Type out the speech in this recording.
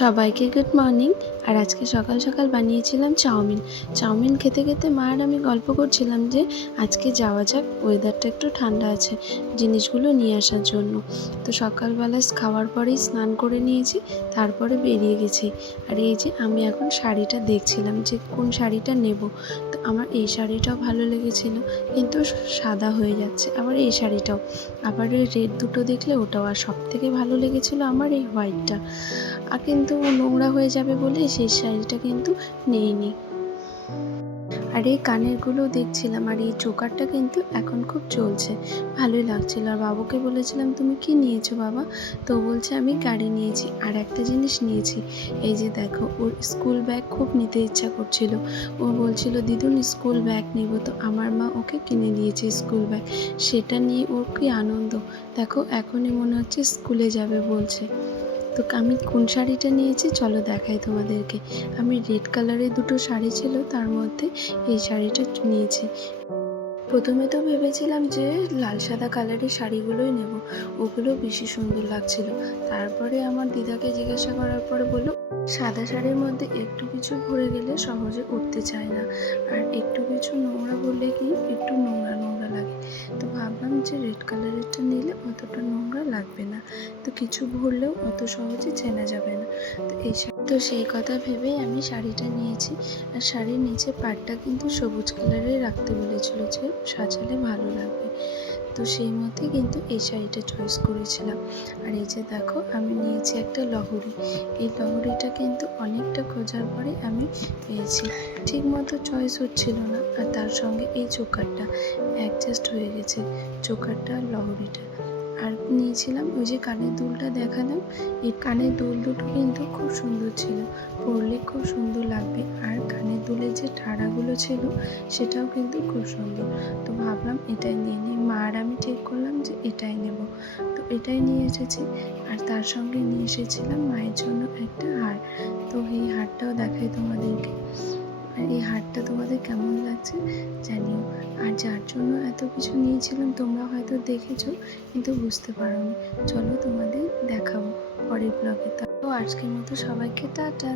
সবাইকে good morning. আর আজকে সকাল সকাল বানিয়েছিলাম চাউমিন খেতে খেতে মা আর আমি গল্প করছিলাম যে আজকে যাওয়া যাক, ওয়েদারটা একটু ঠান্ডা আছে, জিনিসগুলো নিয়ে আসার জন্য। তো সকালবেলা খাওয়ার পরেই স্নান করে নিয়েছি, তারপরে বেরিয়ে গেছি। আর এই যে আমি এখন শাড়িটা দেখছিলাম যে কোন শাড়িটা নেব। তো আমার এই শাড়িটাও ভালো লেগেছিল, কিন্তু সাদা হয়ে যাচ্ছে। আবার এই শাড়িটাও, আবার এই রেড দুটো দেখলে ওটাও। আর সব থেকে ভালো লেগেছিলো আমার এই হোয়াইটটা। আর কিন্তু নোংরা হয়ে যাবে বলে সেই শাড়িটা কিন্তু নেইনি। আর এই কানেরগুলো দেখছিলাম, আর এই চোকারটা কিন্তু এখন খুব চলছে, ভালোই লাগছিল। আর বাবুকে বলেছিলাম তুমি কি নিয়েছো বাবা? তো বলছে আমি গাড়ি নিয়েছি। আর একটা জিনিস নিয়েছি, এই যে দেখো, ওর স্কুল ব্যাগ খুব নিতে ইচ্ছা করছিল। ও বলছিল দিদুন স্কুল ব্যাগ নিব। তো আমার মা ওকে কিনে দিয়েছে স্কুল ব্যাগ। সেটা নিয়ে ওর কি আনন্দ দেখো, এখনই মনে হচ্ছে স্কুলে যাবে বলছে। তো আমি কোন শাড়িটা নিয়েছি চলো দেখাই তোমাদেরকে। আমি রেড কালারের দুটো শাড়ি ছিল, তার মধ্যে এই শাড়িটা নিয়েছি। প্রথমে তো ভেবেছিলাম যে লাল সাদা কালারের শাড়িগুলোই নেব, ওগুলো বেশি সুন্দর লাগছিল। তারপরে আমার দিদাকে জিজ্ঞাসা করার পরে বললো সাদা শাড়ির মধ্যে একটু কিছু ভরে গেলে সহজে উঠতে চায় না, আর একটু কিছু নোংরা বললে কি একটু নোংরা নোংরা লাগে। তো ভাবলাম যে রেড কালারেরটা নিলে অতটা নোংরা লাগবে না, তো কিছু ভরলেও অত সহজে চেনা যাবে না। তো সেই কথা ভেবেই আমি শাড়িটা নিয়েছি। আর শাড়ির নিচে পাড়টা কিন্তু সবুজ কালারের রাখতে বলেছিল, যে সাজালে ভালো লাগবে। তো সেই মধ্যে কিন্তু এই শাড়িটা চয়েস করেছিলাম। আর এই যে দেখো, আমি নিয়েছি একটা লহরি। এই লহরিটা কিন্তু অনেকটা খোঁজার পরে আমি পেয়েছি। ঠিক মতো চয়েস হচ্ছিল না, আর তার সঙ্গে এই চোকারটা অ্যাডজাস্ট হয়ে গেছে, চোকারটা আর লহরিটা। আর নিয়েছিলাম ওই যে কানের দুলটা দেখালাম, এই কানের দুল দুটো কিন্তু খুব সুন্দর ছিল, পরলে খুব সুন্দর লাগবে। আর কানের দুলের যে ঠাড়াগুলো ছিল সেটাও কিন্তু খুব সুন্দর। তো ভাবলাম এটাই নিয়ে নিই। মা আর আমি ঠিক করলাম যে এটাই নেব, তো এটাই নিয়ে এসেছি। আর তার সঙ্গে নিয়ে এসেছিলাম মায়ের জন্য একটা হার। তো এই হারটাও দেখাই তোমাদেরকে। আর এই হারটা তোমাদের কেমন লাগছে জানিও। আর যার জন্য এত কিছু নিয়েছিলাম তোমরা হয়তো দেখেছো, কিন্তু বুঝতে পারোনি। চলো তোমাদের দেখাবো পরের ব্লগে। তো আজকের মতো সবাইকে টাটা।